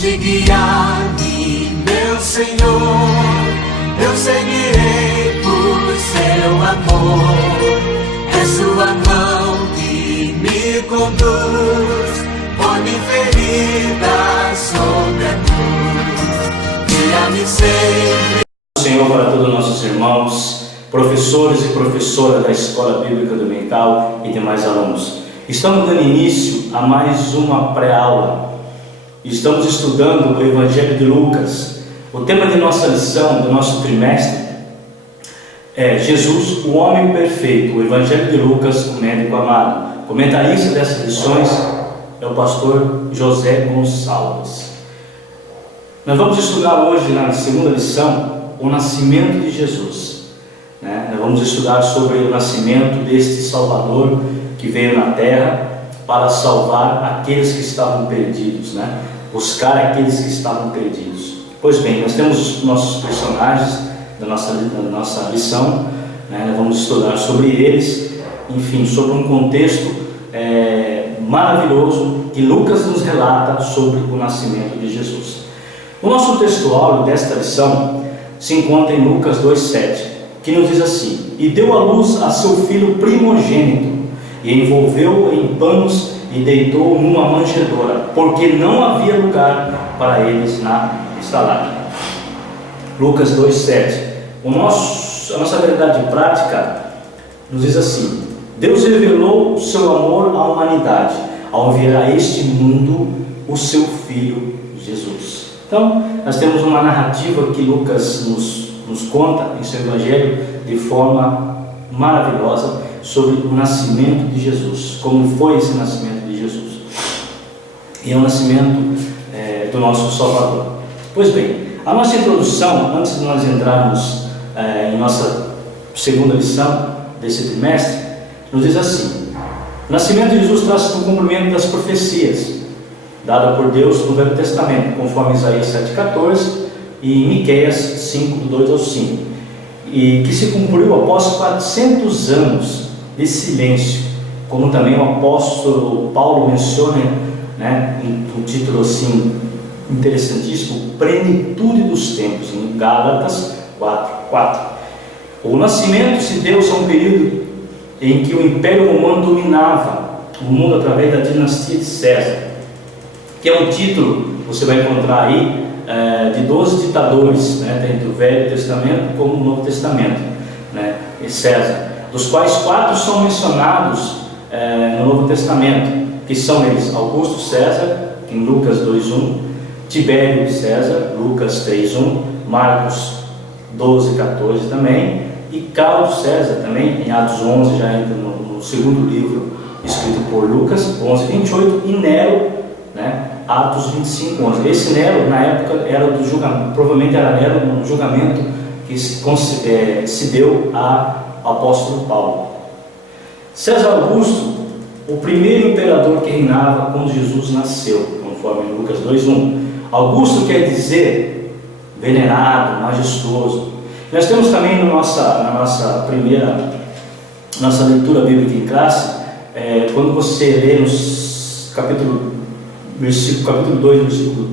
onde guiar-me, meu Senhor, eu seguirei por seu amor. É sua mão que me conduz, põe-me ferida sobre a cruz, guia-me sempre. Senhor, para todos os nossos irmãos, professores e professoras da Escola Bíblica Dominical e demais alunos. Estamos dando início a mais uma pré-aula. Estamos estudando o Evangelho de Lucas. O tema de nossa lição, do nosso trimestre, é Jesus, o homem perfeito. O Evangelho de Lucas, o médico amado. Comentarista dessas lições é o pastor José Gonçalves. Nós vamos estudar hoje, na segunda lição, o nascimento de Jesus. Nós vamos estudar sobre o nascimento deste Salvador que veio na terra para salvar aqueles que estavam perdidos, buscar aqueles que estavam perdidos. Pois bem, nós temos os nossos personagens da nossa lição, nós vamos estudar sobre eles, enfim, sobre um contexto maravilhoso que Lucas nos relata sobre o nascimento de Jesus. O nosso textual desta lição se encontra em Lucas 2,7, que nos diz assim: e deu à luz a seu filho primogênito, e envolveu-o em panos e deitou-o numa manjedoura, porque não havia lugar para eles na estalagem. Lucas 2,7. A nossa verdade prática nos diz assim: Deus revelou o seu amor à humanidade ao enviar a este mundo o seu Filho Jesus. Então, nós temos uma narrativa que Lucas nos conta em seu Evangelho de forma maravilhosa sobre o nascimento de Jesus, como foi esse nascimento de Jesus. E é o nascimento do nosso Salvador. Pois bem, a nossa introdução, antes de nós entrarmos em nossa segunda lição desse trimestre, nos diz assim: o nascimento de Jesus traz o cumprimento das profecias dada por Deus no Velho Testamento, conforme Isaías 7,14 e Miqueias 5, do 2 ao 5, e que se cumpriu após 400 anos de silêncio, como também o apóstolo Paulo menciona, um título assim interessantíssimo, Plenitude dos Tempos, em Gálatas 4:4. O nascimento se deu a um período em que o Império Romano dominava o mundo através da dinastia de César, que é um título, você vai encontrar aí, de 12 ditadores, entre o Velho Testamento como o Novo Testamento, e César, dos quais 4 são mencionados no Novo Testamento, que são eles: Augusto César, em Lucas 2:1, Tibério César, Lucas 3:1, Marcos 12:14 também, e Carlos César também, em Atos 11, já entra no segundo livro escrito por Lucas, 11:28, e Nero, Atos 25:11. Esse Nero, na época, era do julgamento, provavelmente era Nero no julgamento que se deu ao apóstolo Paulo. César Augusto, o primeiro imperador que reinava quando Jesus nasceu, conforme Lucas 2:1. Augusto quer dizer venerado, majestoso. Nós temos também na nossa leitura bíblica em classe, quando você lê nos capítulo 2, versículo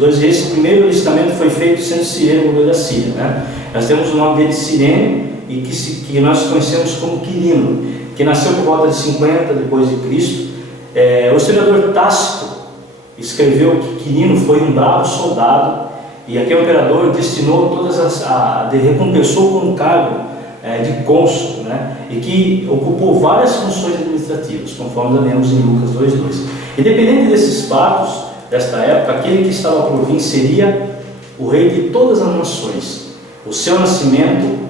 2, esse primeiro listamento foi feito sendo Cirene, governo da Síria. Nós temos o nome dele Cirene, e que nós conhecemos como Quirino, que nasceu por volta de 50 depois de Cristo. O historiador Tácito escreveu que Quirino foi um bravo soldado, e aquele imperador destinou recompensou com um cargo de cônsul, e que ocupou várias funções administrativas, conforme lemos em Lucas 2:2. Independente desses fatos desta época, aquele que estava por vir seria o rei de todas as nações. O seu nascimento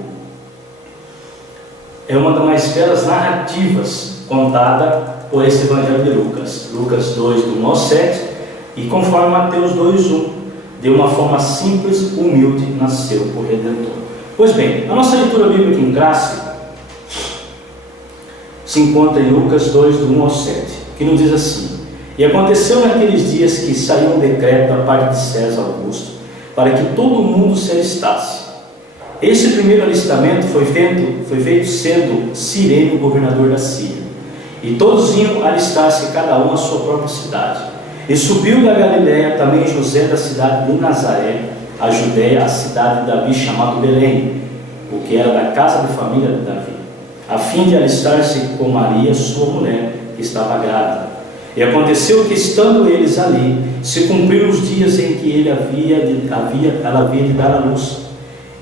é uma das mais belas narrativas contada por esse Evangelho de Lucas. Lucas 2, do 1 ao 7, e conforme Mateus 2:1, de uma forma simples, humilde, nasceu o Redentor. Pois bem, a nossa leitura bíblica em classe se encontra em Lucas 2, do 1 ao 7, que nos diz assim: e aconteceu naqueles dias que saiu um decreto da parte de César Augusto, para que todo mundo se alistasse. Esse primeiro alistamento foi feito sendo Cirene o governador da Síria, e todos iam alistar-se cada um à sua própria cidade. E subiu da Galiléia também José da cidade de Nazaré, a Judéia, a cidade de Davi, chamado Belém, o que era da casa de família de Davi, a fim de alistar-se com Maria, sua mulher, que estava grávida. E aconteceu que, estando eles ali, se cumpriram os dias em que ela havia de dar à luz.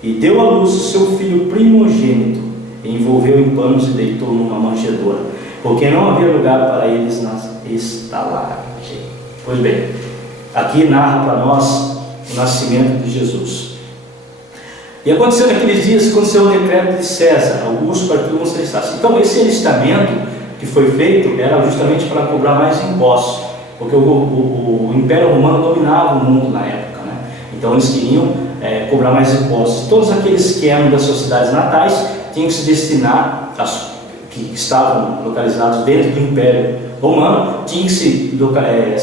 E deu à luz o seu filho primogênito, e envolveu em panos e deitou numa manjedoura, porque não havia lugar para eles na estalagem. Pois bem, aqui narra para nós o nascimento de Jesus. E aconteceu naqueles dias, aconteceu o decreto de César Augusto para que o alissasse. Então esse alistamento que foi feito era justamente para cobrar mais impostos, porque o Império Romano dominava o mundo na época, né? Então eles queriam cobrar mais impostos. Todos aqueles que eram das suas cidades natais tinham que se destinar, que estavam localizados dentro do Império Romano, tinham que se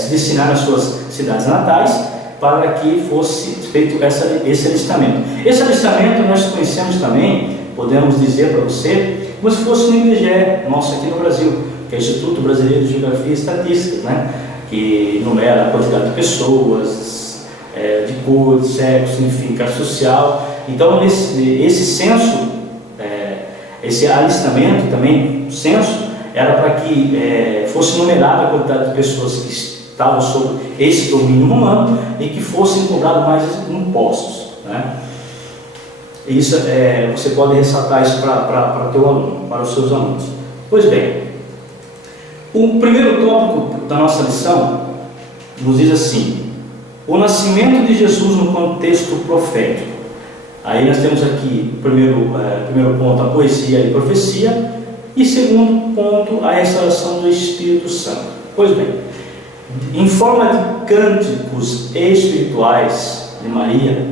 destinar às suas cidades natais, para que fosse feito esse alistamento. Esse alistamento nós conhecemos também, podemos dizer para você, como se fosse no IBGE, nosso aqui no Brasil, que é o Instituto Brasileiro de Geografia e Estatística, né? Que enumera a quantidade de pessoas, de cor, de sexo, enfim, classe social. Então, esse censo, esse alistamento também, o censo, era para que fosse numerada a quantidade de pessoas que estavam sob esse domínio romano e que fossem cobrados mais impostos, né? Isso você pode ressaltar isso para teu aluno, para os seus alunos. Pois bem, o primeiro tópico da nossa lição nos diz assim: o nascimento de Jesus no contexto profético. Aí nós temos aqui primeiro ponto, a poesia e profecia, e segundo ponto, a restauração do Espírito Santo. Pois bem, em forma de cânticos espirituais de Maria,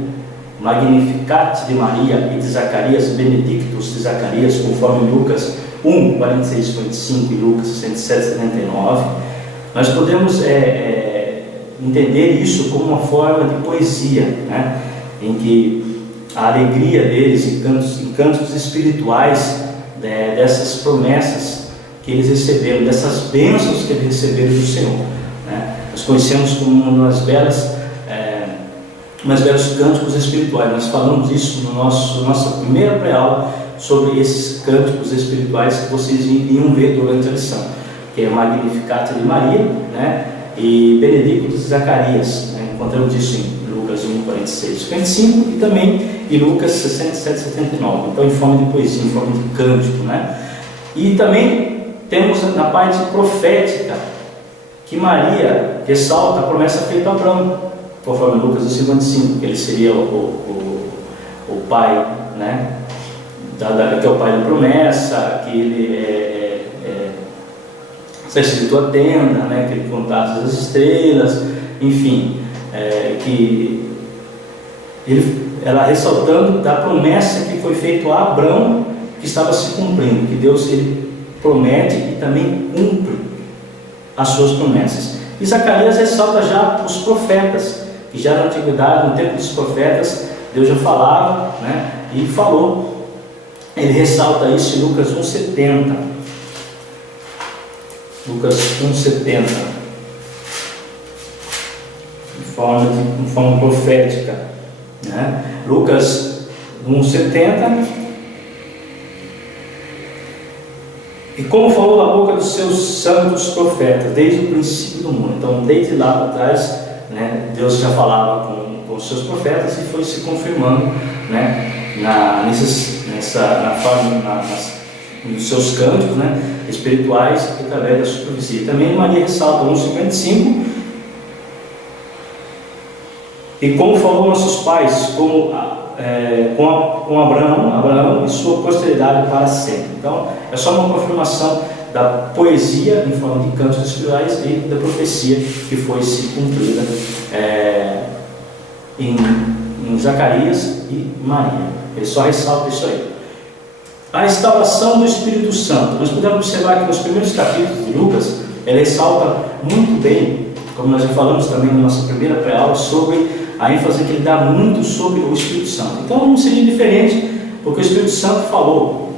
Magnificat de Maria e de Zacarias, Benedictus de Zacarias, conforme Lucas 1, 46, 45 e Lucas 67, 79, nós podemos entender isso como uma forma de poesia, né? Em que a alegria deles em cantos espirituais, dessas promessas que eles receberam, dessas bênçãos que eles receberam do Senhor, né? Nós conhecemos como umas belos cânticos espirituais. Nós falamos isso no nossa primeira pré-aula sobre esses cânticos espirituais que vocês iriam ver durante a lição, que é Magnificat de Maria, né? E Benedictus de Zacarias, né? Encontramos isso em Lucas 1, 46, 55 e também em Lucas 67, 79. Então, em forma de poesia, em forma de cântico, né? E também temos na parte profética que Maria ressalta a promessa feita a Abraão, conforme Lucas 55, que ele seria o pai, né? Que é o pai da promessa, que ele está escrito a tenda, né? Que ele contasse as estrelas, enfim, que ela ressaltando da promessa que foi feita a Abraão, que estava se cumprindo, que Deus ele promete e também cumpre as suas promessas. E Zacarias ressalta já os profetas, que já na antiguidade, no tempo dos profetas, Deus já falava, né? E falou. Ele ressalta isso em Lucas 1,70. Lucas 1,70. Em forma profética, né? Lucas 1,70. E como falou da boca dos seus santos profetas, desde o princípio do mundo. Então, desde lá para trás, né, Deus já falava com os seus profetas e foi se confirmando, né, nos seus cânticos, né, espirituais, através da sua profecia. Também Maria ressalta 1,55. E como falou nossos pais, com Abraão e sua posteridade para sempre. Então, é só uma confirmação da poesia em forma de cantos espirituais e da profecia que foi se cumprida em Zacarias e Maria. Ele só ressalta isso aí. A restauração do Espírito Santo. Nós podemos observar que nos primeiros capítulos de Lucas, ele ressalta muito bem, como nós já falamos também na nossa primeira pré-aula, sobre a ênfase que ele dá muito sobre o Espírito Santo. Então não seria diferente, porque o Espírito Santo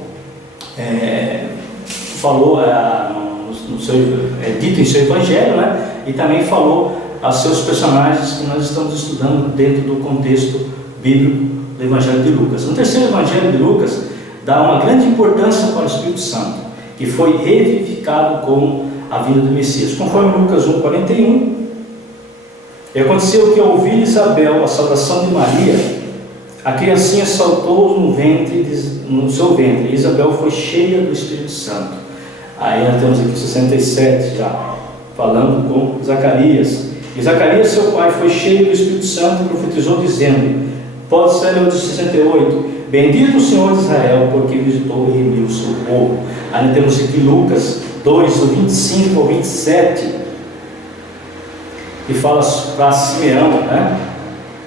dito em seu Evangelho, né? E também falou aos seus personagens que nós estamos estudando dentro do contexto bíblico do Evangelho de Lucas. No terceiro Evangelho de Lucas, dá uma grande importância para o Espírito Santo, que foi revivificado com a vinda do Messias. Conforme Lucas 1,41, e aconteceu que ao ouvir Isabel a saudação de Maria, a criancinha saltou no seu ventre, e Isabel foi cheia do Espírito Santo. Aí nós temos aqui 67 já, falando com Zacarias. E Zacarias, seu pai, foi cheio do Espírito Santo e profetizou dizendo, pode ser o de 68, bendito o Senhor de Israel, porque visitou e remiu o seu povo. Aí nós temos aqui Lucas 2, do 25 ao 27, que fala para Simeão, né?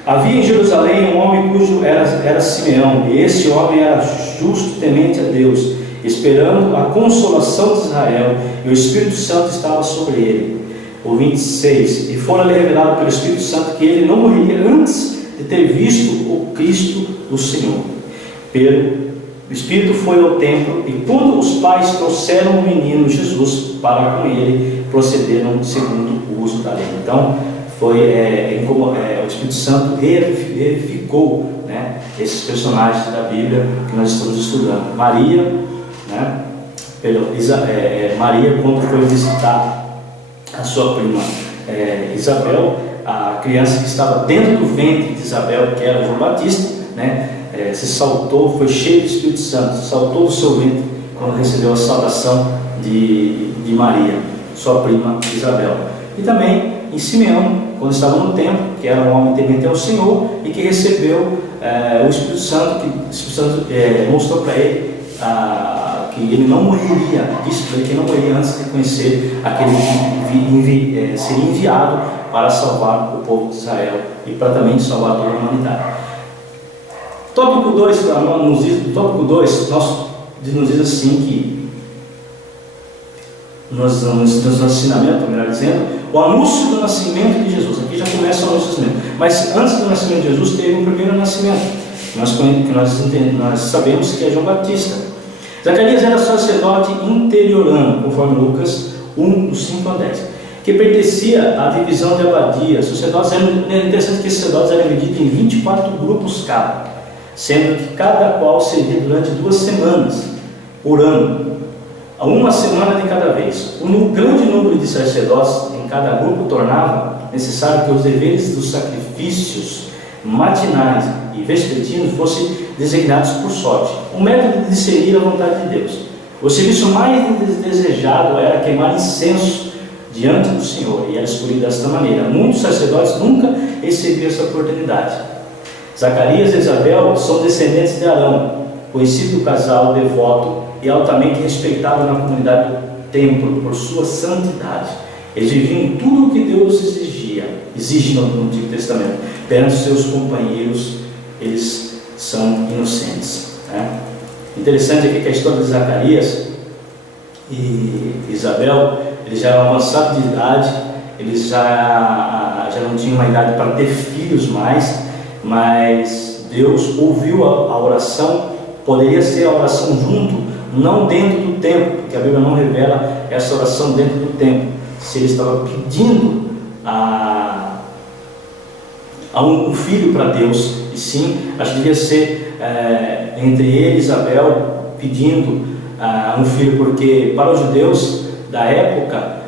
Havia em Jerusalém um homem cujo era Simeão, e esse homem era justo e temente a Deus, esperando a consolação de Israel, e o Espírito Santo estava sobre ele. O 26, e fora-lhe revelado pelo Espírito Santo que ele não morreria antes de ter visto o Cristo do Senhor. O Espírito foi ao templo, e quando os pais trouxeram o menino Jesus para com ele, procederam segundo o uso da lei. Então, o Espírito Santo revivificou, né, esses personagens da Bíblia que nós estamos estudando. Maria, né, Maria, quando foi visitar a sua prima Isabel, a criança que estava dentro do ventre de Isabel, que era João Batista, né, se saltou, foi cheio do Espírito Santo, saltou do seu ventre quando recebeu a saudação de Maria, sua prima Isabel. E também em Simeão, quando estava no templo, que era um homem temente ao Senhor e que recebeu o Espírito Santo, que o Espírito Santo mostrou para ele que ele não morreria, disse para ele que não morreria antes de conhecer aquele que seria enviado para salvar o povo de Israel e para também salvar toda a humanidade. Tópico 2 nos diz assim que no ensinamento, melhor dizendo, o anúncio do nascimento de Jesus. Aqui já começa o nascimento, mas antes do nascimento de Jesus teve um primeiro nascimento, que nós sabemos que é João Batista. Zacarias era sacerdote interiorano, conforme Lucas 1, do 5 ao 10, que pertencia à divisão de abadia. É interessante que esses sacerdotes eram divididos em 24 grupos cada, sendo que cada qual servia durante 2 semanas por ano, uma semana de cada vez. Um grande número de sacerdotes em cada grupo tornava necessário que os deveres dos sacrifícios matinais e vespertinos fossem designados por sorte, um método de discernir a vontade de Deus. O serviço mais desejado era queimar incenso diante do Senhor, e era escolhido desta maneira. Muitos sacerdotes nunca recebiam essa oportunidade. Zacarias e Isabel são descendentes de Arão, conhecido casal devoto e altamente respeitado na comunidade do templo por sua santidade. Eles viviam tudo o que Deus exige no Antigo Testamento. Perante seus companheiros, eles são inocentes, né? Interessante aqui que a história de Zacarias e Isabel, eles já eram avançados de idade, eles já não tinham uma idade para ter filhos mais, mas Deus ouviu a oração. Poderia ser a oração junto, não dentro do templo, porque a Bíblia não revela essa oração dentro do templo, se ele estava pedindo um filho para Deus, e sim, acho que devia ser entre ele e Isabel pedindo um filho, porque para os judeus da época,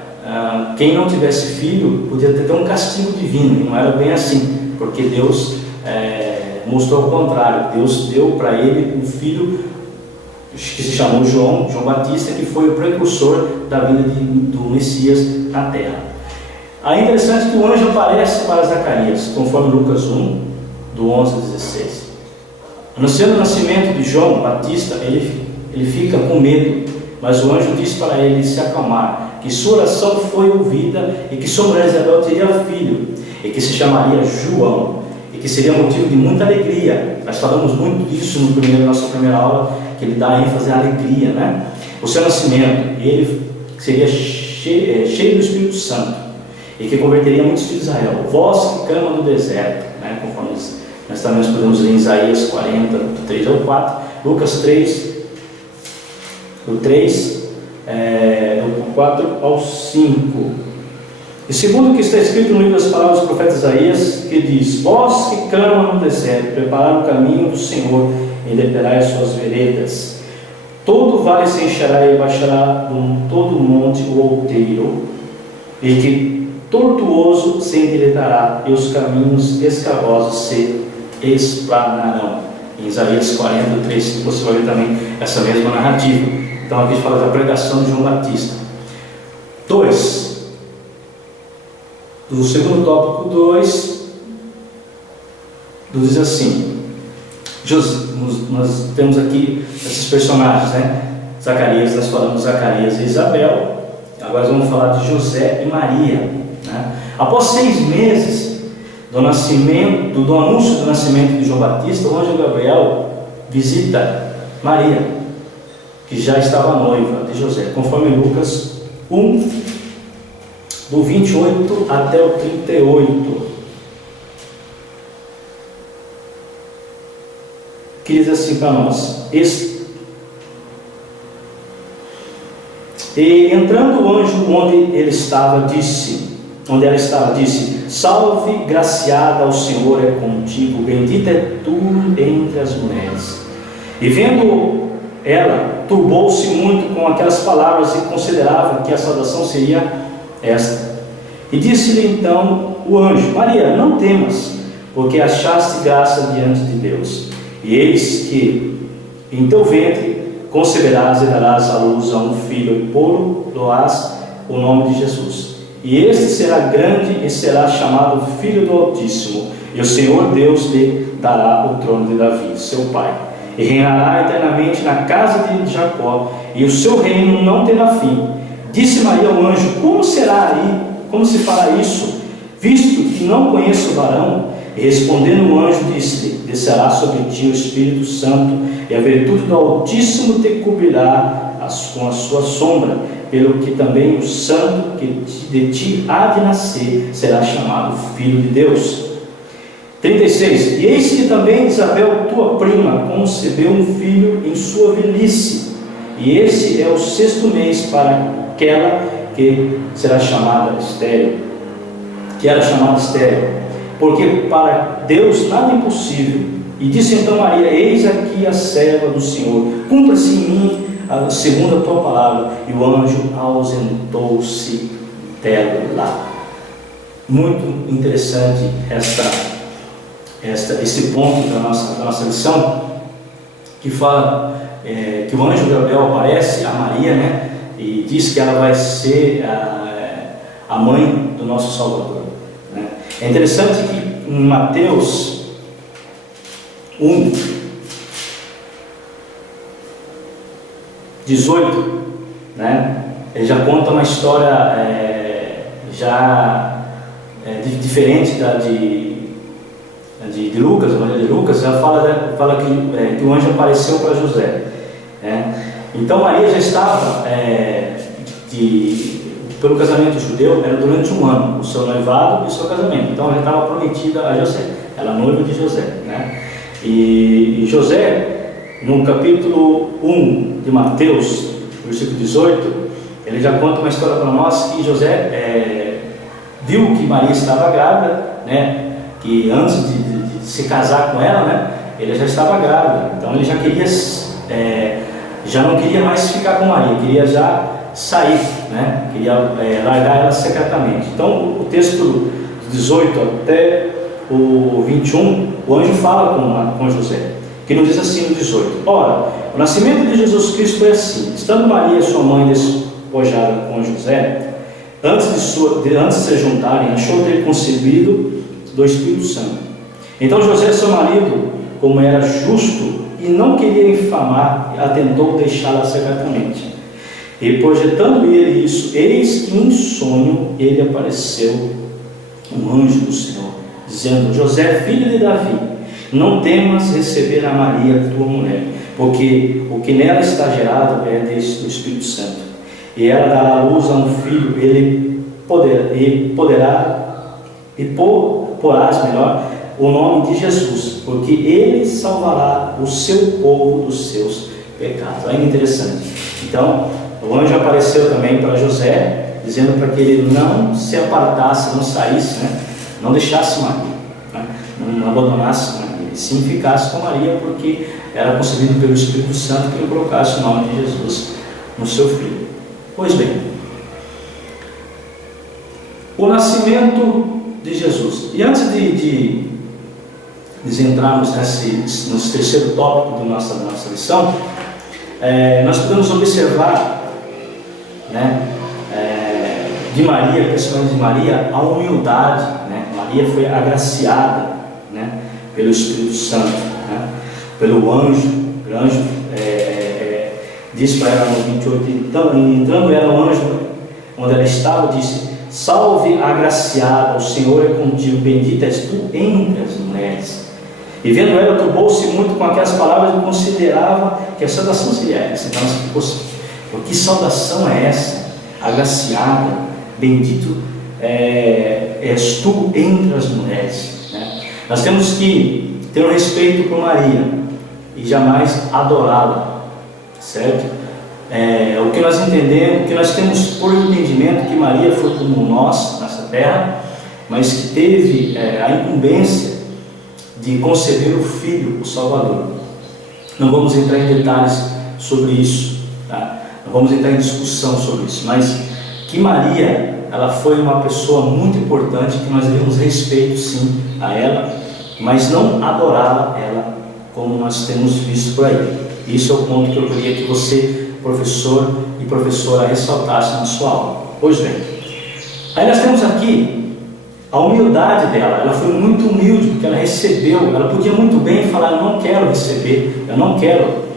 quem não tivesse filho podia ter um castigo divino, e não era bem assim, porque Deus mostrou o contrário. Deus deu para ele um filho que se chamou João Batista, que foi o precursor da vinda do Messias na terra. É interessante que o anjo aparece para Zacarias, conforme Lucas 1, do 11 ao 16. Anunciando o nascimento de João Batista, ele fica com medo, mas o anjo diz para ele se acalmar, que sua oração foi ouvida e que sua mulher Isabel teria filho, e que se chamaria João, e que seria motivo de muita alegria. Nós falamos muito disso na nossa primeira aula, que ele dá ênfase à alegria, né? O seu nascimento, ele seria cheio do Espírito Santo, e que converteria muitos filhos de Israel. Voz que clama no deserto, né? Conforme nós também podemos ler em Isaías 40, do 3 ao 4, Lucas 3, do 4 ao 5. E segundo o que está escrito no livro das palavras do profeta Isaías, que diz: vós que clamam no deserto, preparai o caminho do Senhor, endireitai as suas veredas. Todo vale se encherá e baixará de todo monte o outeiro, e que tortuoso se endireitará, e os caminhos escabrosos se explanarão. Em Isaías 43, você vai ver também essa mesma narrativa. Então aqui fala da pregação de João Batista. 2. Do segundo tópico 2, diz assim: nós temos aqui esses personagens, né? Zacarias, nós falamos de Zacarias e Isabel. Agora vamos falar de José e Maria, né? Após 6 meses do anúncio do nascimento de João Batista, o anjo Gabriel visita Maria, que já estava noiva de José, conforme Lucas 1, do 28 até o 38, que diz assim para nós: e entrando o anjo onde ela estava, disse: salve, graciada, o Senhor é contigo, bendita é tu entre as mulheres. E vendo ela, turbou-se muito com aquelas palavras e considerava que a saudação seria esta. E disse-lhe então o anjo: Maria, não temas, porque achaste graça diante de Deus. E eis que em teu ventre conceberás e darás à luz a um filho, e pô-lo-ás o nome de Jesus. E este será grande e será chamado Filho do Altíssimo, e o Senhor Deus lhe dará o trono de Davi, seu pai, e reinará eternamente na casa de Jacó, e o seu reino não terá fim. Disse Maria ao anjo: como se fará isso, visto que não conheço o varão? E respondendo o anjo, disse-lhe: descerá sobre ti o Espírito Santo, e a virtude do Altíssimo te cobrirá com a sua sombra, pelo que também o santo que de ti há de nascer será chamado Filho de Deus. 36. E eis que também Isabel, tua prima, concebeu um filho em sua velhice, e esse é o 6º mês para aquela que será chamada estéril, porque para Deus nada é impossível. E disse então Maria: eis aqui a serva do Senhor, cumpra-se em mim segundo a tua palavra. E o anjo ausentou-se dela. Muito interessante esse ponto da nossa lição, que fala que o anjo Gabriel aparece a Maria, né? E diz que ela vai ser a mãe do nosso Salvador, né? É interessante que em Mateus 1, 18, né? Ele já conta uma história diferente da de Lucas, a Maria de Lucas. Ela fala que o anjo apareceu para José, né? Então Maria já estava, pelo casamento judeu, era durante 1 ano, o seu noivado e o seu casamento. Então ela já estava prometida a José, ela noiva de José, né? E José, no capítulo 1 de Mateus, versículo 18, ele já conta uma história para nós que José viu que Maria estava grávida, né? Que antes de se casar com ela, né? Ele já estava grávida. Então ele já não queria mais ficar com Maria, queria já sair, né? Queria largar ela secretamente. Então o texto do 18 até o 21, o anjo fala com José, que nos diz assim no 18: ora, o nascimento de Jesus Cristo foi assim: estando Maria, sua mãe, despojada com José, antes de se juntarem, achou ter concebido do Espírito Santo. Então José, seu marido, como era justo e não queria infamar, atentou deixá-la secretamente. E projetando ele isso, eis que em sonho ele apareceu um anjo do Senhor, dizendo: José, filho de Davi, não temas receber a Maria, tua mulher, porque o que nela está gerado é do Espírito Santo. E ela dará à luz a um filho, porás o nome de Jesus, porque ele salvará o seu povo dos seus pecados. Ainda interessante. Então, o anjo apareceu também para José, dizendo para que ele não se apartasse, não saísse, né? Não deixasse Maria, né? Não abandonasse Maria, e sim ficasse com Maria, porque era concebido pelo Espírito Santo que ele colocasse o nome de Jesus no seu filho. Pois bem, o nascimento de Jesus. E antes de entrarmos nesse terceiro tópico da nossa lição, nós podemos observar, né, de Maria, principalmente de Maria, a humildade, né? Maria foi agraciada, né, pelo Espírito Santo, né, pelo anjo. O anjo disse para ela no 28, entrando ela no anjo onde ela estava, disse: salve, agraciada, o Senhor é contigo, bendita és tu entre as mulheres. E vendo ela, turbou-se muito com aquelas palavras e considerava que a saudação seria essa. Então ela ficou assim: que saudação é essa? Agraciada, bendito és tu entre as mulheres, né? Nós temos que ter um respeito por Maria e jamais adorá-la, certo? O que nós entendemos, o que nós temos por entendimento, que Maria foi como nós nessa terra, mas que teve a incumbência de conceber o Filho, o Salvador. Não vamos entrar em detalhes sobre isso, tá? Não vamos entrar em discussão sobre isso, mas que Maria, ela foi uma pessoa muito importante, que nós devemos respeito sim a ela, mas não adorá-la ela como nós temos visto por aí. Isso é o ponto que eu queria que você, professor e professora, ressaltasse na sua aula. Pois bem, aí nós temos aqui a humildade dela. Ela foi muito humilde, porque ela recebeu. Ela podia muito bem falar: eu não quero receber, eu não quero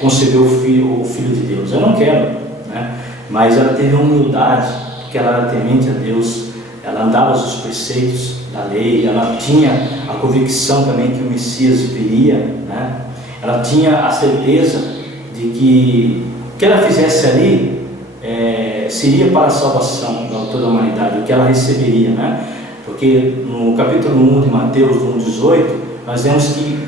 conceber o filho de Deus, eu não quero, né? Mas ela teve humildade, porque ela era temente a Deus, ela andava os preceitos da lei, ela tinha a convicção também que o Messias viria, né? Ela tinha a certeza de que o que ela fizesse ali seria para a salvação de toda a humanidade, o que ela receberia, né? Porque no capítulo 1 de Mateus, 1:18, nós vemos que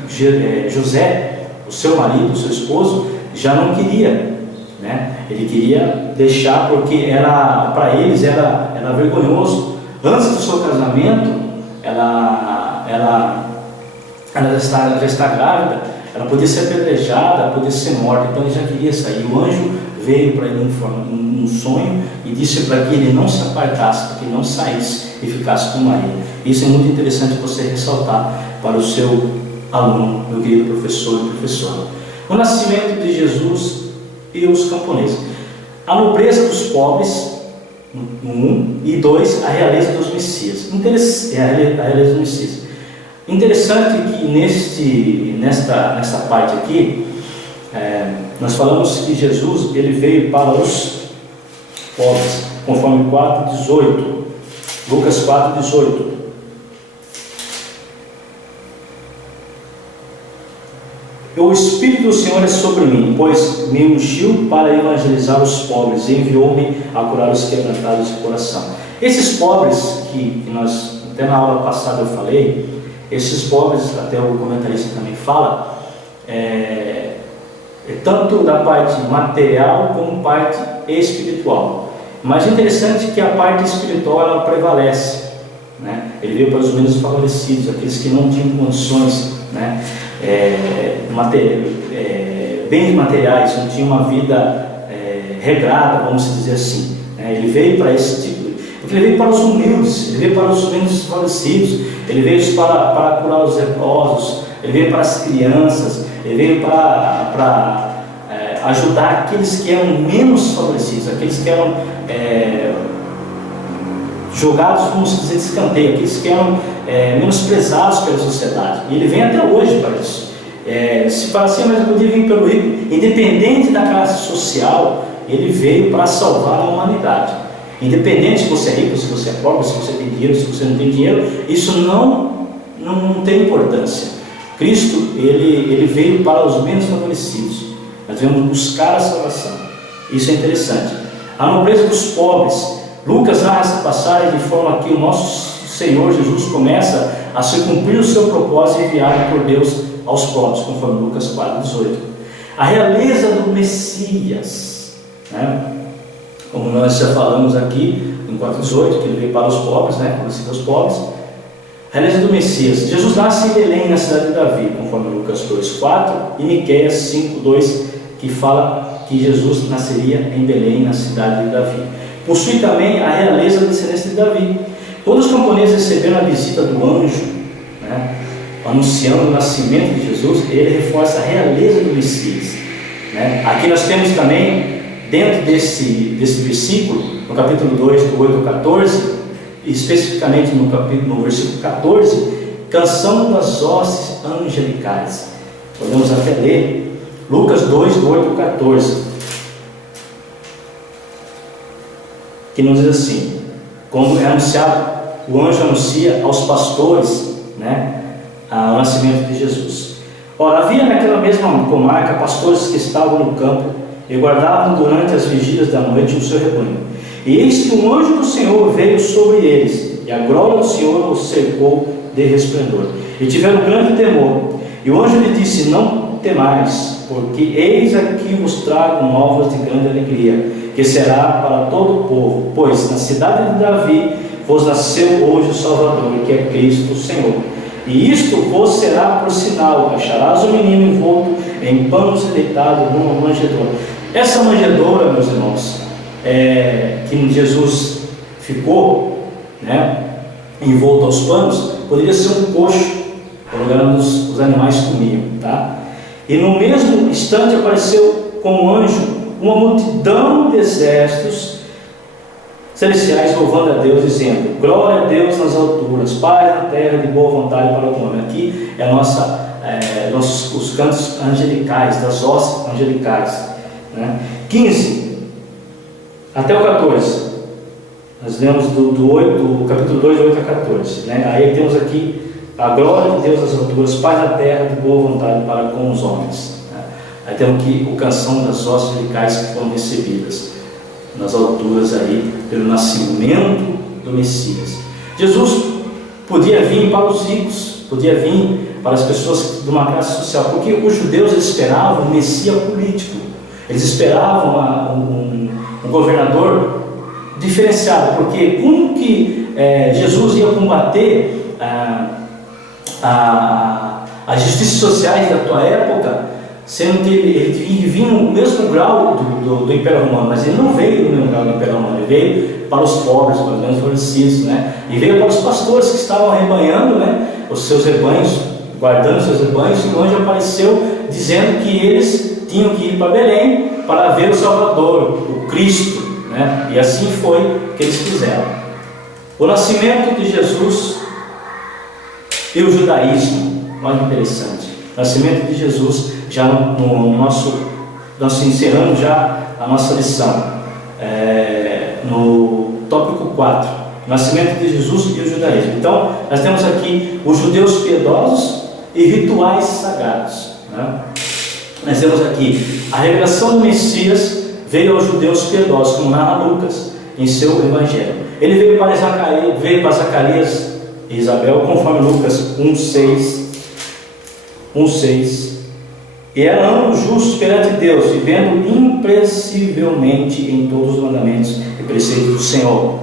José, o seu marido, o seu esposo, já não queria, né? Ele queria deixar, porque para eles era vergonhoso. Antes do seu casamento, ela já está grávida, ela podia ser apedrejada, podia ser morta, então ele já queria sair. O anjo veio para ele em um sonho e disse para que ele não se apartasse, para que ele não saísse e ficasse com Maria. Isso é muito interessante você ressaltar para o seu aluno, meu querido professor e professora. O nascimento de Jesus e os camponeses. A nobreza dos pobres, 1, e 2, a realeza dos Messias. A realeza dos Messias. Interessante que nesta parte aqui, nós falamos que Jesus ele veio para os pobres, conforme 4:18, Lucas 4:18. O Espírito do Senhor é sobre mim, pois me ungiu para evangelizar os pobres e enviou-me a curar os quebrantados de coração. Esses pobres que nós, até na aula passada eu falei, esses pobres, até o comentarista também fala, tanto da parte material como parte espiritual. Mas é interessante que a parte espiritual ela prevalece, né? Ele veio para os menos favorecidos, aqueles que não tinham condições, né? Bens materiais, não tinha uma vida regrada, vamos dizer assim, né? Ele veio para esse tipo, porque ele veio para os humildes, ele veio para os menos desfavorecidos, ele veio para curar os leprosos, ele veio para as crianças, ele veio para ajudar aqueles que eram menos favorecidos, aqueles que eram jogados, vamos dizer, de escanteio, aqueles que eram menosprezados pela sociedade. E ele vem até hoje para isso. Se fala assim, mas eu podia vir pelo rico, independente da classe social, ele veio para salvar a humanidade. Independente se você é rico, se você é pobre, se você tem dinheiro, se você não tem dinheiro, isso não tem importância. Cristo, ele veio para os menos favorecidos. Nós devemos buscar a salvação. Isso é interessante. A nobreza dos pobres. Lucas narra essa passagem de forma que o nosso Senhor Jesus começa a se cumprir o seu propósito enviado por Deus aos pobres, conforme Lucas 4:18. A realeza do Messias, né? como nós já falamos aqui em 4:18, que ele veio para os pobres, conhecido aos pobres. A realeza do Messias. Jesus nasce em Belém, na cidade de Davi, conforme Lucas 2:4 e Miqueias 5:2, que fala que Jesus nasceria em Belém, na cidade de Davi. Possui também a realeza da descendência de Davi. Todos os camponeses receberam a visita do anjo, anunciando o nascimento de Jesus. Ele reforça a realeza do Messias. Aqui nós temos também, dentro desse versículo, no capítulo 2, do 8 ao 14, especificamente no versículo 14, canção das hostes angelicais. Podemos até ler Lucas 2, do 8 ao 14, que nos diz assim: como é anunciado, o anjo anuncia aos pastores, o nascimento de Jesus. Ora, havia naquela mesma comarca pastores que estavam no campo e guardavam durante as vigílias da noite o seu rebanho. E eis que um anjo do Senhor veio sobre eles, e a glória do Senhor os cercou de resplendor. E tiveram grande temor. E o anjo lhe disse: não temais, porque eis aqui vos trago novas de grande alegria, que será para todo o povo, pois na cidade de Davi vos nasceu hoje o Salvador, que é Cristo o Senhor. E isto vos será por sinal: acharás o menino envolto em panos e deitado numa manjedoura. Essa manjedoura, meus irmãos, que Jesus ficou, envolto aos panos, poderia ser um coxo, o lugar onde os animais comiam, E no mesmo instante apareceu com um anjo uma multidão de exércitos celestiais louvando a Deus, dizendo: glória a Deus nas alturas, paz na terra, de boa vontade para o homem. Aqui é os cantos angelicais, das hostes angelicais. 15 até o 14, nós lemos do capítulo 2, do 8 a 14. Aí temos aqui a glória de Deus nas alturas, paz na terra, de boa vontade para com os homens. Aí temos aqui o canção das hostes angelicais que foram recebidas nas alturas aí pelo nascimento do Messias. Jesus podia vir para os ricos, podia vir para as pessoas de uma classe social, porque os judeus esperavam um Messias político. Eles esperavam um governador diferenciado, porque como que Jesus ia combater as justiças sociais da tua época, sendo que ele vinha no mesmo grau do Império Romano, mas ele não veio no mesmo grau do Império Romano, ele veio para os pobres, para os menos favorecidos, e veio para os pastores que estavam arrebanhando, os seus rebanhos, guardando os seus rebanhos, e o anjo apareceu dizendo que eles tinham que ir para Belém para ver o Salvador, o Cristo, e assim foi que eles fizeram. O nascimento de Jesus e o judaísmo, olha interessante, o nascimento de Jesus, já nós encerramos já a nossa lição, no tópico 4, o nascimento de Jesus e o judaísmo. Então, nós temos aqui os judeus piedosos e rituais sagrados. Nós temos aqui a revelação do Messias veio aos judeus piedosos, como narra Lucas em seu evangelho. Ele veio para Zacarias e Isabel, conforme Lucas 1:6. E eram ambos justos perante Deus, vivendo impressivelmente em todos os mandamentos e preceitos do Senhor.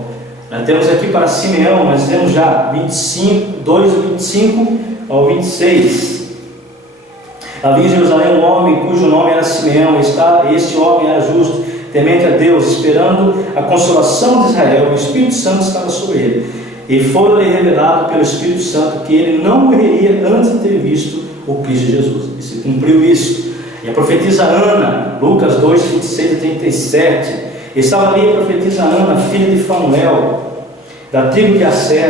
Nós temos aqui para Simeão, nós temos já 25, 2 do 25 ao 26. Havia em Jerusalém um homem cujo nome era Simeão. Este homem era justo, temente a Deus, esperando a consolação de Israel. O Espírito Santo estava sobre ele. E foi-lhe revelado pelo Espírito Santo que ele não morreria antes de ter visto o Cristo Jesus. E se cumpriu isso. E a profetisa Ana, Lucas 2, 26 a 37. Estava ali a profetisa Ana, filha de Fanuel, da tribo de Asser.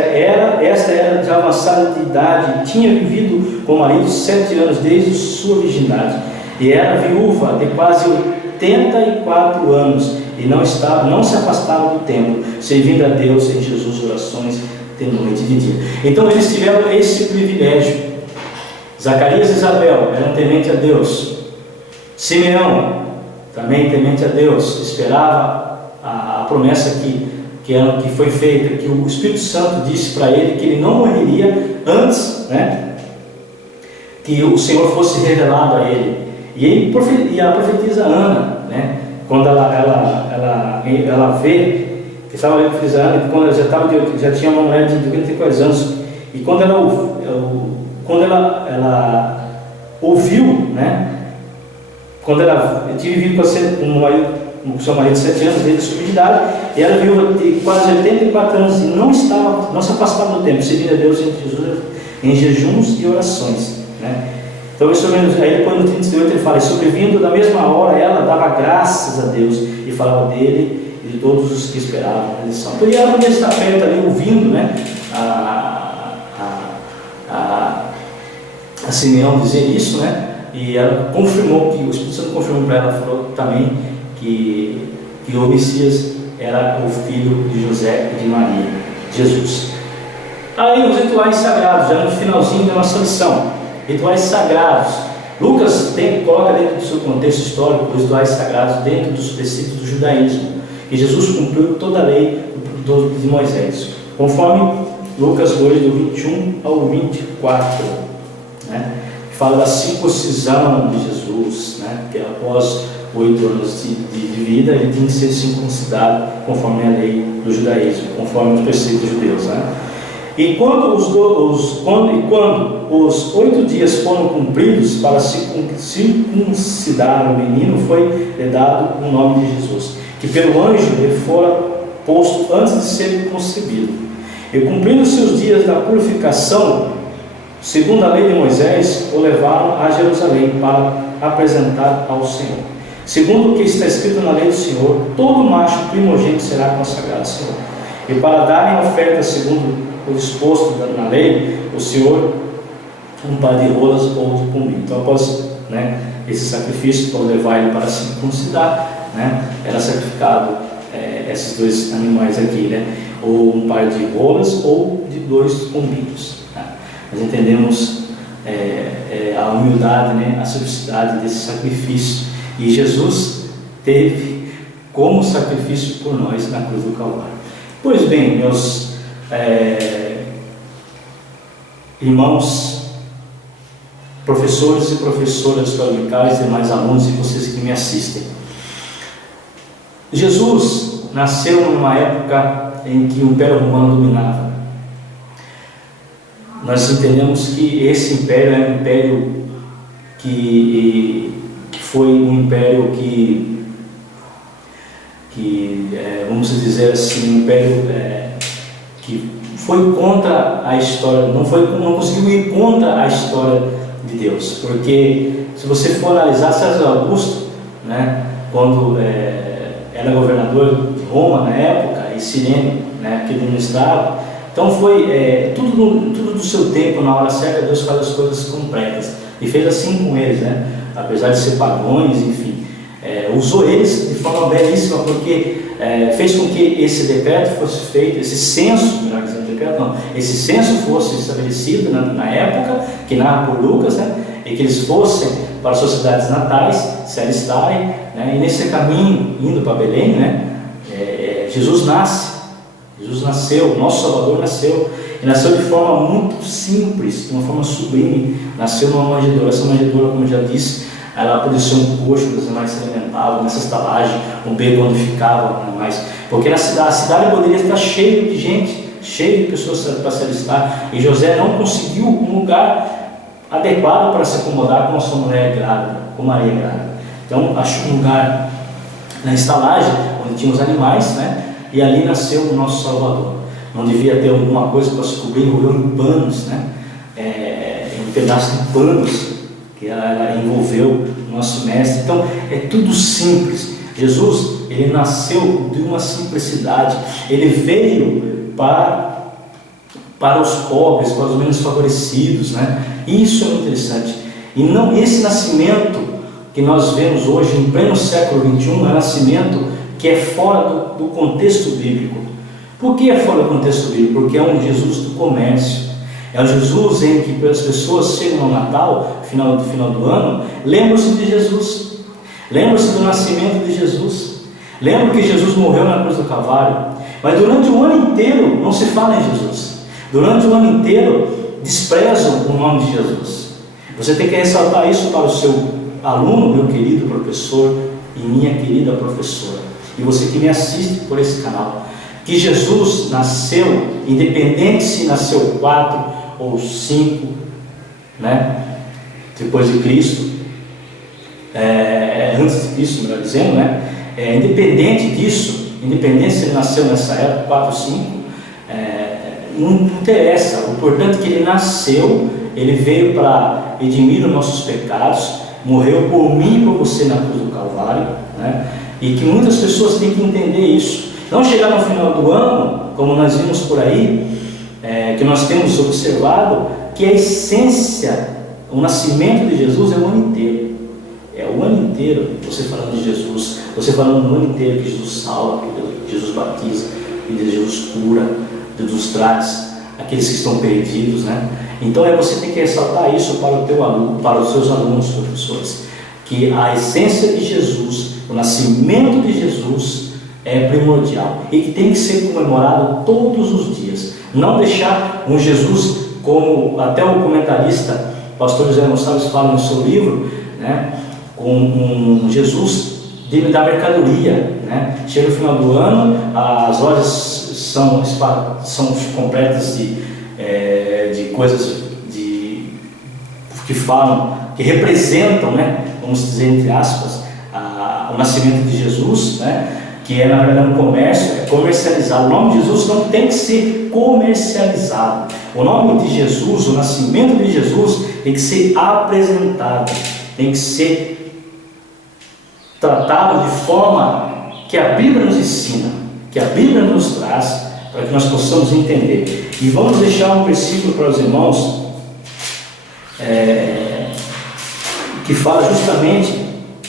Esta era de avançada de idade, tinha vivido com o marido 7 anos desde sua virgindade, e era viúva de quase 84 anos, e não se afastava do templo, servindo a Deus em Jesus orações de noite e de dia. Então eles tiveram esse privilégio. Zacarias e Isabel eram temente a Deus. Simeão, também temente a Deus, esperava a promessa que foi feita, que o Espírito Santo disse para ele que ele não morreria antes, que o Senhor fosse revelado a ele. E a profetisa Ana, quando ela vê que estava ali frisando, quando ela já tinha uma mulher de 94 anos, e quando ela ouviu, né? Quando ela tinha vivido com o seu marido de 7 anos, desde a sua idade, e ela viu quase 84 anos e não se afastava do templo, servindo a Deus em jejuns e orações, né? Então, mais ou menos, aí depois no 38 ele fala: e sobrevindo da mesma hora, ela dava graças a Deus e falava dele e de todos os que esperavam a lição. Então, ela podia estar perto ali ouvindo, né, a Simeão dizer isso, né? E ela confirmou, que o Espírito Santo confirmou para ela, falou também que o Messias era o filho de José e de Maria, Jesus. Aí os rituais sagrados, já no finalzinho da nossa lição, rituais sagrados. Lucas coloca dentro do seu contexto histórico os rituais sagrados dentro dos preceitos do judaísmo, que Jesus cumpriu toda a lei de Moisés, conforme Lucas 2, do 21 ao 24, né? Fala da circuncisão de Jesus, né? Que após 8 anos de vida ele tinha que ser circuncidado conforme a lei do judaísmo, conforme os preceitos judeus, né? E quando os 8 dias foram cumpridos para circuncidar o menino, foi lhe dado o nome de Jesus, que pelo anjo lhe fora posto antes de ser concebido. E cumprindo seus dias da purificação, segundo a lei de Moisés, o levaram a Jerusalém para apresentar ao Senhor. Segundo o que está escrito na lei do Senhor, todo macho primogênito será consagrado ao Senhor. E para darem oferta segundo o disposto na lei, o Senhor, um par de rolas ou de pombinho. Então, após, né, esse sacrifício, para levar ele para circuncidar, né, era sacrificado esses 2 animais aqui, né, ou um par de rolas ou de 2 pombinhos. Né. Nós entendemos a humildade, né, a simplicidade desse sacrifício, e Jesus teve como sacrifício por nós na cruz do Calvário. Pois bem, meus irmãos, professores e professoras dominicais e demais alunos e vocês que me assistem, Jesus nasceu numa época em que o Império Romano dominava. Nós entendemos que esse império é um império que foi um império que vamos dizer assim, um império que foi contra a história, não conseguiu ir contra a história de Deus, porque se você for analisar César Augusto, né, quando era governador de Roma na época, e Cirene, né, que administrava, então foi tudo do seu tempo, na hora certa, Deus faz as coisas completas, e fez assim com eles, né, apesar de ser pagões, enfim, usou eles de forma belíssima, porque fez com que esse decreto fosse feito, esse censo, melhor dizendo, decreto não, esse censo fosse estabelecido na época, que narra por Lucas, né, e que eles fossem para as suas cidades natais, se alistarem, né, e nesse caminho, indo para Belém, né, Jesus nasceu, nosso Salvador nasceu, e nasceu de forma muito simples, de uma forma sublime, nasceu numa manjedoura. Essa manjedoura, como eu já disse, ela podia ser um coxo, os animais se alimentavam, nessa estalagem, um beco onde ficavam animais, porque a cidade poderia estar cheia de gente, cheia de pessoas para se alistar, e José não conseguiu um lugar adequado para se acomodar com a sua mulher grávida, com Maria grávida. Então achou um lugar na estalagem, onde tinha os animais, né? E ali nasceu o nosso Salvador. Não devia ter alguma coisa para se cobrir, envolveu em panos, né? Um pedaço de panos que ela envolveu o nosso mestre. Então é tudo simples. Jesus, ele nasceu de uma simplicidade. Ele veio para os pobres, para os menos favorecidos, né? Isso é muito interessante. E não esse nascimento que nós vemos hoje em pleno século XXI é um nascimento que é fora do contexto bíblico. Por que é fora do contexto bíblico? Porque é um Jesus do comércio. É um Jesus em que as pessoas chegam no Natal, final do ano, lembram-se de Jesus, lembram-se do nascimento de Jesus, lembram que Jesus morreu na cruz do Calvário, mas durante o ano inteiro não se fala em Jesus. Durante o ano inteiro desprezam o nome de Jesus. Você tem que ressaltar isso para o seu aluno, meu querido professor, e minha querida professora, e você que me assiste por esse canal, que Jesus nasceu, independente se nasceu 4 ou 5, né, depois de Cristo, antes de Cristo, melhor dizendo, né, independente disso, independente se ele nasceu nessa época, 4 ou 5, não interessa. O importante é que ele nasceu, ele veio para redimir os nossos pecados, morreu por mim e por você na cruz do Calvário, né? E que muitas pessoas têm que entender isso. Não chegar no final do ano, como nós vimos por aí, que nós temos observado, que a essência, o nascimento de Jesus é o ano inteiro. É o ano inteiro você falando de Jesus, você falando no ano inteiro que Jesus salva, que Jesus batiza, que Jesus cura, que Jesus traz aqueles que estão perdidos, né? Então você tem que ressaltar isso para o teu aluno, para os seus alunos, professores, que a essência de Jesus, o nascimento de Jesus é primordial e que tem que ser comemorado todos os dias. Não deixar um Jesus, como até o comentarista pastor José Gonçalves fala no seu livro, né, com um Jesus da mercadoria, né? Chega no final do ano, as lojas são completas de coisas que falam, que representam, né, vamos dizer entre aspas, o nascimento de Jesus, né, que é na verdade um comércio, é comercializado. O nome de Jesus não tem que ser comercializado. O nome de Jesus, o nascimento de Jesus tem que ser apresentado, tem que ser tratado de forma que a Bíblia nos ensina, que a Bíblia nos traz, para que nós possamos entender. E vamos deixar um versículo para os irmãos, que fala justamente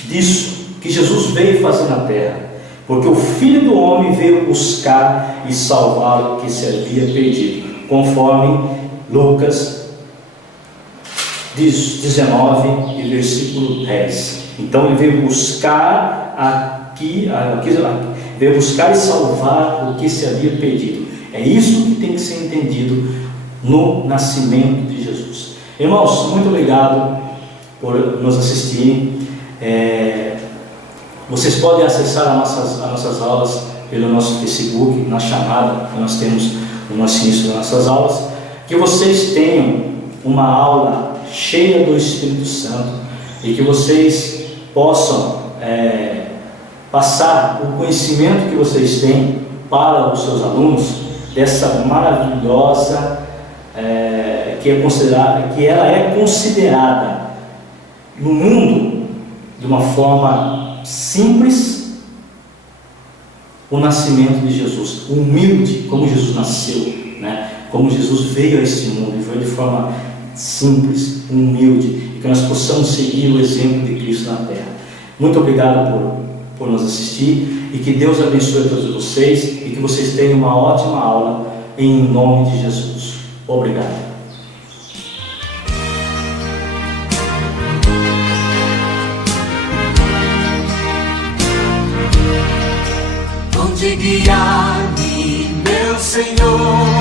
disso, que Jesus veio fazer na terra, porque o Filho do Homem veio buscar e salvar o que se havia perdido, conforme Lucas 19 e versículo 10. Então ele veio buscar veio buscar e salvar o que se havia perdido. É isso que tem que ser entendido no nascimento de Jesus. Irmãos, muito obrigado por nos assistirem. Vocês podem acessar as nossas aulas pelo nosso Facebook, na chamada que nós temos no nosso início das nossas aulas. Que vocês tenham uma aula cheia do Espírito Santo e que vocês possam passar o conhecimento que vocês têm para os seus alunos dessa maravilhosa que ela é considerada no mundo de uma forma simples, o nascimento de Jesus, humilde, como Jesus nasceu, né? Como Jesus veio a este mundo e veio de forma simples, humilde, e que nós possamos seguir o exemplo de Cristo na terra. Muito obrigado por nos assistir, e que Deus abençoe a todos vocês, e que vocês tenham uma ótima aula, em nome de Jesus. Obrigado. Onde guiar-me, meu Senhor.